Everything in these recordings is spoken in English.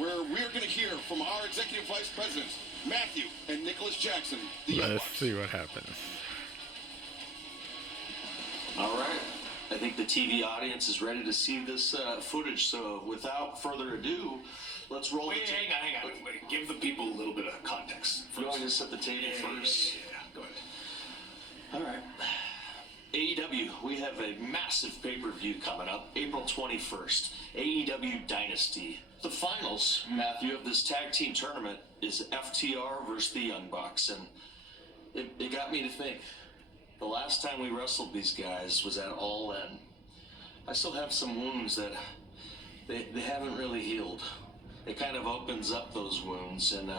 where we're going to hear from our executive vice presidents, Matthew and Nicholas Jackson. Let's see what happens. All right. I think the TV audience is ready to see this footage, so without further ado, let's roll Wait, hang on. Wait, give the people a little bit of context. You want me to set the table first? Yeah, go ahead. All right. AEW, we have a massive pay-per-view coming up, April 21st, AEW Dynasty. The finals, Matthew, of this tag team tournament is FTR versus the Young Bucks, and it got me to think. The last time we wrestled these guys was at All In. I still have some wounds that they haven't really healed. It kind of opens up those wounds, and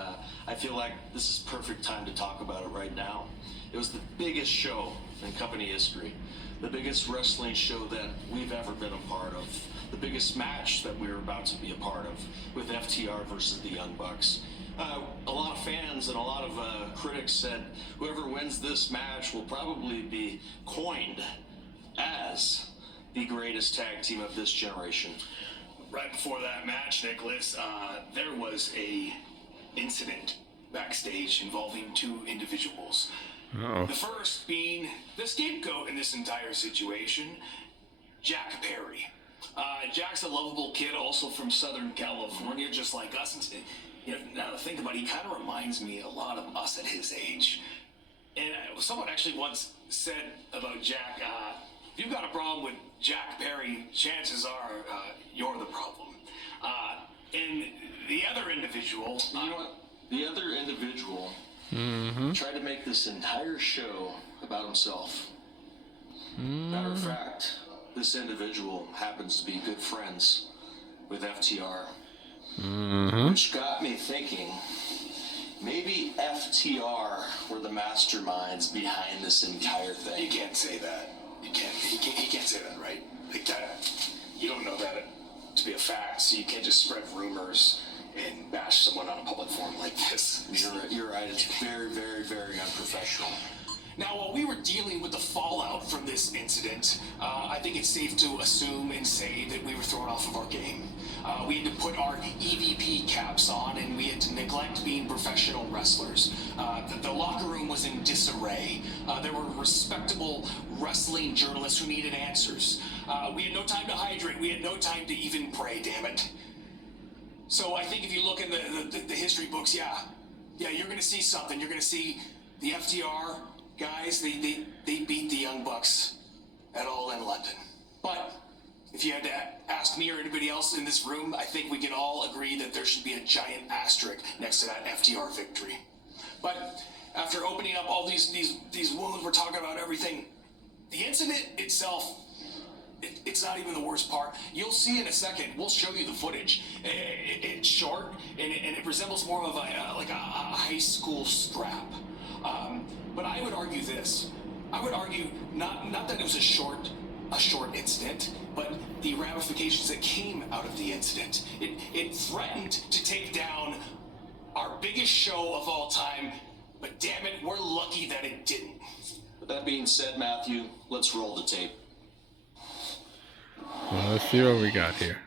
I feel like this is perfect time to talk about it right now. It was the biggest show in company history, the biggest wrestling show that we've ever been a part of, the biggest match that we're about to be a part of with FTR versus the Young Bucks. A lot of fans and a lot of critics said whoever wins this match will probably be coined as the greatest tag team of this generation. Right before that match, Nicholas, there was a incident backstage involving two individuals. Uh-oh. The first being the scapegoat in this entire situation, Jack Perry. Jack's a lovable kid, also from Southern California, just like us. And, you know, now to think about it, he kind of reminds me a lot of us at his age. And someone actually once said about Jack, if you've got a problem with Jack Perry, chances are you're the problem. And the other individual... You know what? The other individual tried to make this entire show about himself. Matter of fact, this individual happens to be good friends with FTR. Which got me thinking, maybe FTR were the masterminds behind this entire thing. You can't say that. You can't say that, right? Like that, you don't know that to be a fact, so you can't just spread rumors and bash someone on a public forum like this. You're right. It's very, very, very unprofessional. Now, while we were dealing with the fallout from this incident, I think it's safe to assume and say that we were thrown off of our game. We had to put our EVP caps on, and we had to neglect being professional wrestlers. The locker room was in disarray. There were respectable wrestling journalists who needed answers. We had no time to hydrate. We had no time to even pray, damn it. So I think if you look in the history books, yeah, you're going to see something. You're going to see the FTR guys, they beat the Young Bucks at All In London. But if you had to ask me or anybody else in this room, I think we can all agree that there should be a giant asterisk next to that FTR victory. But after opening up all these wounds, we're talking about everything. The incident itself, it's not even the worst part. You'll see in a second. We'll show you the footage. It's short, and it resembles more of a high school scrap. But I would argue this. I would argue not that it was a short incident, but the ramifications that came out of the incident. It threatened to take down our biggest show of all time, but damn it, we're lucky that it didn't. With that being said, Matthew, let's roll the tape. Well, let's see what we got here.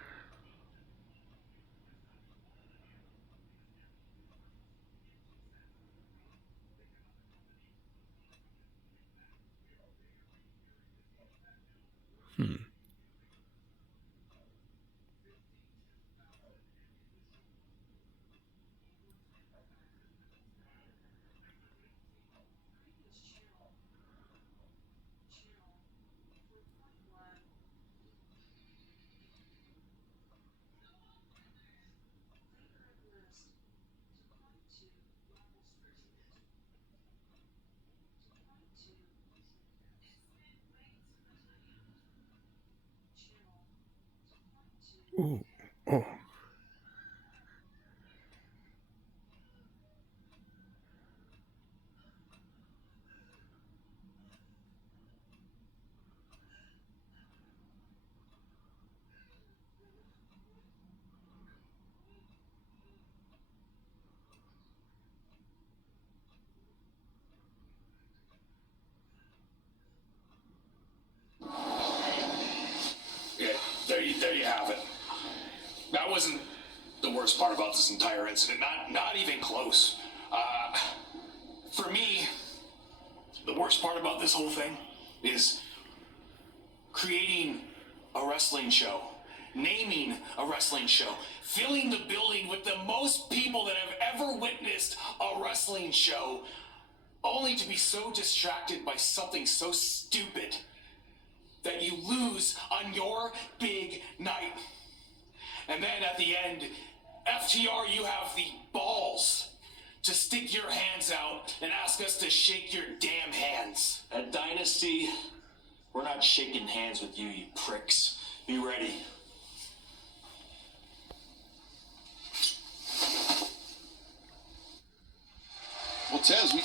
Ooh, oh. Yeah, there you have it. That wasn't the worst part about this entire incident. Not even close. For me, the worst part about this whole thing is creating a wrestling show, naming a wrestling show, filling the building with the most people that have ever witnessed a wrestling show, only to be so distracted by something so stupid that you lose on your big night. And then at the end, FTR, you have the balls to stick your hands out and ask us to shake your damn hands. At Dynasty, we're not shaking hands with you, you pricks. Be ready. Well, Tez, we